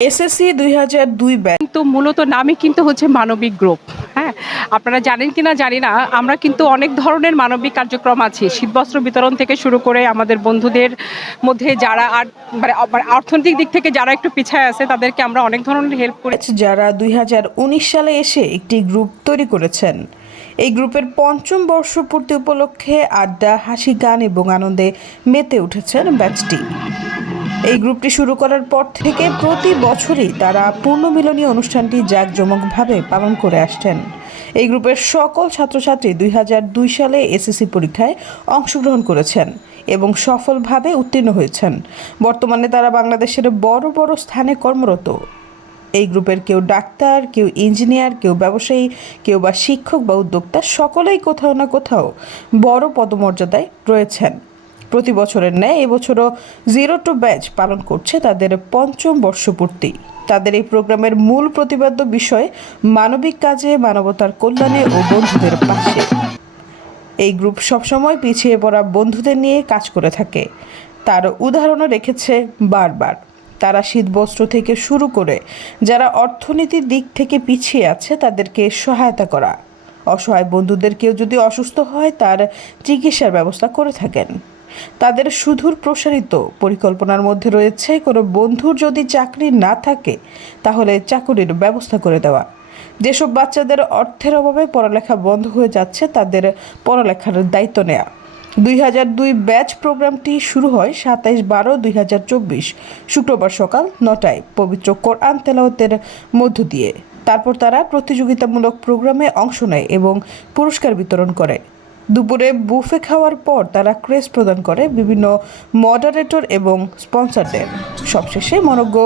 SSC ২০০২ batch. কিন্তু মূলত নামই কিন্তু হচ্ছে মানবিক গ্রুপ। হ্যাঁ, আপনারা জানেন কিনা জানি না, আমরা কিন্তু অনেক ধরনের মানবিক কার্যক্রম আছে। শীতবস্ত্র বিতরণ থেকে শুরু করে আমাদের বন্ধুদের মধ্যে যারা মানে অর্থনৈতিক দিক থেকে যারা একটু পিছায় আছে তাদেরকে আমরা অনেক ধরনের হেল্প করি। যারা ২০১৯ সালে এসে একটি গ্রুপ তৈরি করেছেন। এই গ্রুপের পঞ্চম বর্ষপূর্তি উপলক্ষে আড্ডা, হাসি, গান এবং আনন্দে মেতে উঠেছেন ব্যাচটি। এই গ্রুপটি শুরু করার পর থেকে প্রতি বছরই তারা পূর্ণমিলনী অনুষ্ঠানটি জাঁকজমকভাবে পালন করে আসছেন। এই গ্রুপের সকল ছাত্রছাত্রী ২০০২ সালে এসএসসি পরীক্ষায় অংশগ্রহণ করেছেন এবং সফলভাবে উত্তীর্ণ হয়েছেন। বর্তমানে তারা বাংলাদেশের বড় বড় স্থানে কর্মরত। এই গ্রুপের কেউ ডাক্তার, কেউ ইঞ্জিনিয়ার, কেউ ব্যবসায়ী, কেউ বা শিক্ষক বা উদ্যোক্তা, সকলেই কোথাও না কোথাও বড় পদমর্যাদায় রয়েছেন। প্রতি বছরের ন্যায় এবছরও ০২ ব্যাচ পালন করছে তাদের পঞ্চম বর্ষপূর্তি। তাদের এই প্রোগ্রামের মূল প্রতিপাদ্য বিষয় মানবিক কাজে, মানবতার কল্যাণে ও বন্ধুদের পাশে। এই গ্রুপ সবসময় পিছিয়ে পড়া বন্ধুদের নিয়ে কাজ করে থাকে। তার উদাহরণও রেখেছে বারবার। তারা শীতবস্ত্র থেকে শুরু করে যারা অর্থনীতির দিক থেকে পিছিয়ে আছে তাদেরকে সহায়তা করা, অসহায় বন্ধুদের কেউ যদি অসুস্থ হয় তার চিকিৎসার ব্যবস্থা করে থাকেন। তাদের সুদূর প্রসারিত পরিকল্পনার মধ্যে রয়েছে কোনো বন্ধুর যদি চাকরি না থাকে তাহলে চাকরির ব্যবস্থা করে দেওয়া। যেসব বাচ্চাদের অর্থের অভাবে পড়ালেখা বন্ধ হয়ে যাচ্ছে তাদের পড়ালেখার দায়িত্ব নেওয়া। ২০০২ ব্যাচ প্রোগ্রামটি শুরু হয় ২৭/১২/২০২৪ শুক্রবার সকাল ৯টায় পবিত্র কোরআন তেলাওয়াতের মধ্য দিয়ে। তারপর তারা প্রতিযোগিতামূলক প্রোগ্রামে অংশ নেয় এবং পুরস্কার বিতরণ করে। দুপুরে বুফে খাওয়ার পর তারা ক্রেস্ট প্রদান করে বিভিন্ন মডারেটর এবং স্পন্সরদের। সবশেষে মনোজ্ঞ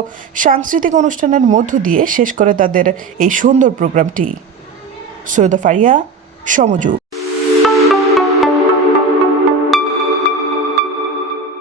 সাংস্কৃতিক অনুষ্ঠানের মধ্য দিয়ে শেষ করে তাদের এই সুন্দর প্রোগ্রামটি। সৈয়দা ফারিয়া, সমযুগ।